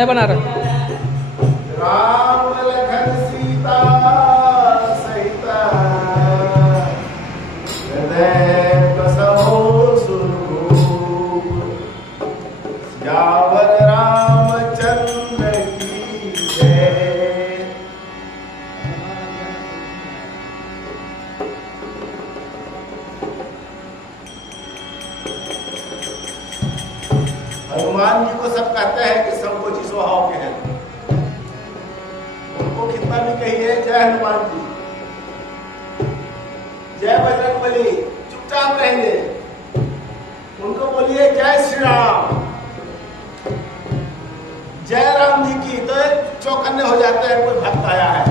मैं बना रहा राम लखन सीता सहित हृदय बसहो सुरभूप सियावर रामचंद्र की जय। हनुमान जी को सब कहते हैं कि संकोची स्वभाव के हैं। उनको कितना भी कहिए जय हनुमान जी, जय बजरंगबली, चुपचाप रहेंगे। उनको बोलिए जय श्री राम, जय राम जी की, तो चौकन्ने हो जाते हैं। कोई भक्त आया है,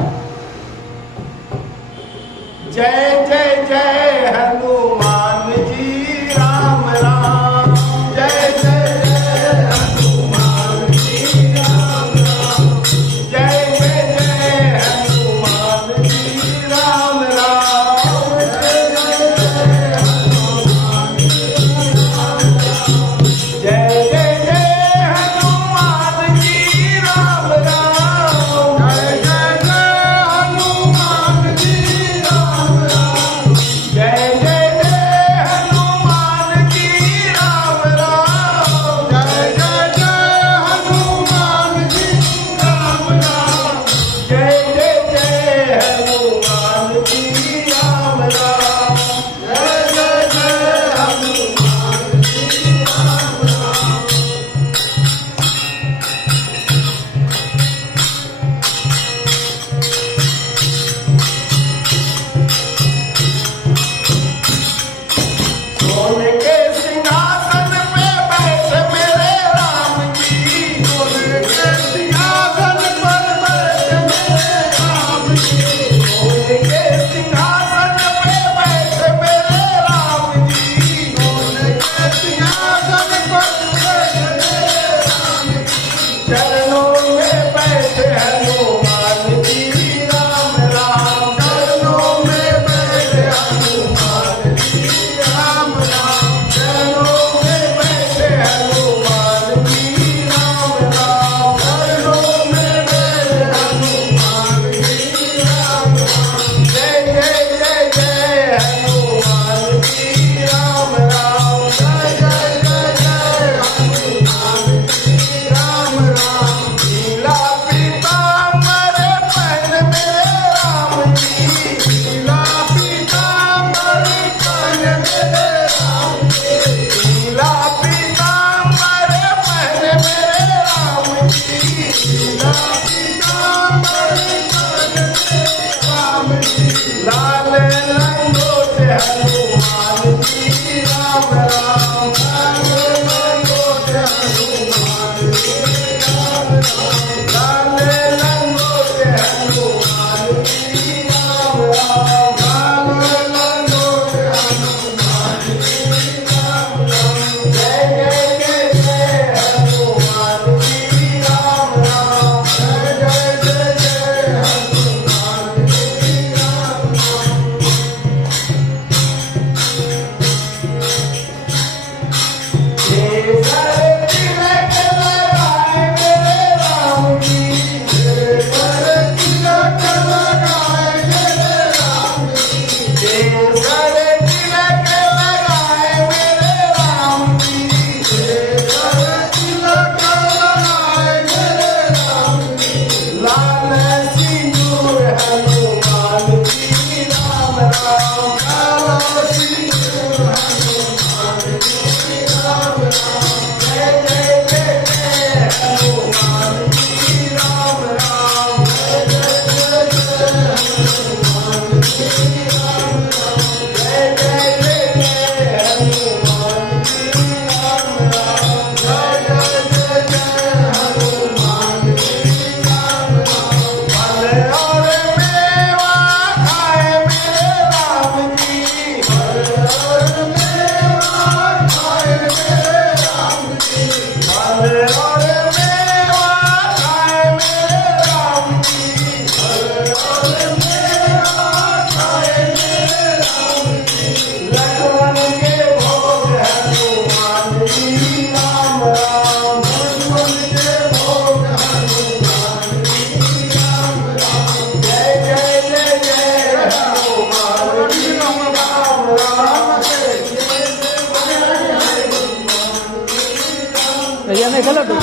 जय जय जय हनुमान जी राम राम, जय जय जय हनुमान जी राम राम, जय जय जय हनुमान जी राम राम, जय जय जय हनुमान जी राम राम, जय जय जय हनुमान जी राम राम, जय जय जय हनुमान जी राम राम, जय जय जय हनुमान जी राम राम, जय जय जय हनुमान जी राम राम, जय जय जय हनुमान जी राम राम, जय जय जय हनुमान जी राम राम। सोने के सिंहासन पे बैठे मेरे राम जी, सोने के सिंहासन पर बैठे मेरे राम जी, सोने के सिंहासन पे बैठे मेरे राम जी, सोने के सिंहासन पर बैठे मेरे राम जी, चरणों में बैठे हनुमान जी राम राम, चरणों में बैठे हनुमान जी राम राम, चरणों में बैठे हनुमान जी राम राम, चरणों में बैठे हनुमान जी राम राम, जय जय जय जय हनुमान जी राम राम, जय जय जय जय हनुमान जी राम राम, नीला पीताम्बर पहन मेरे राम जी, नीला पीताम्बर पहन मेरे राम जी, नीला पीताम्बर पहन मेरे राम जी, नीला पीताम्बर पहन मेरे राम जी, लाल लंगोट हनुमान जी राम राम, लाल लंगोट हनुमान जी राम राम, लाल लंगोट हनुमान जी राम राम, लाल लंगोट हनुमान जी राम राम, जय जय जय जय हनुमान जी राम राम, जय जय जय जय हनुमान जी राम राम। भैया मैं खेलो तो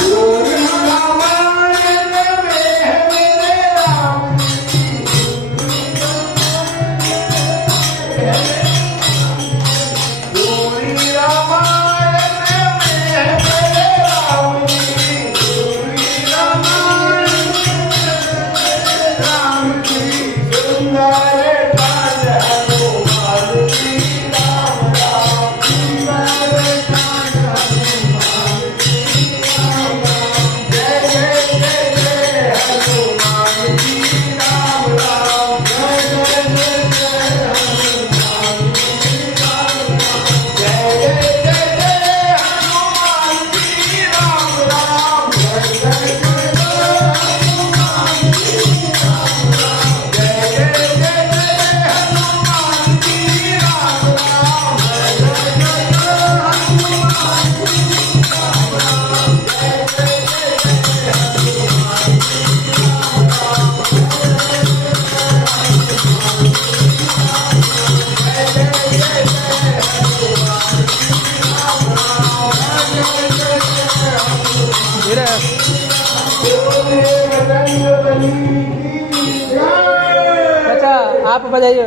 अच्छा आप बजाइए।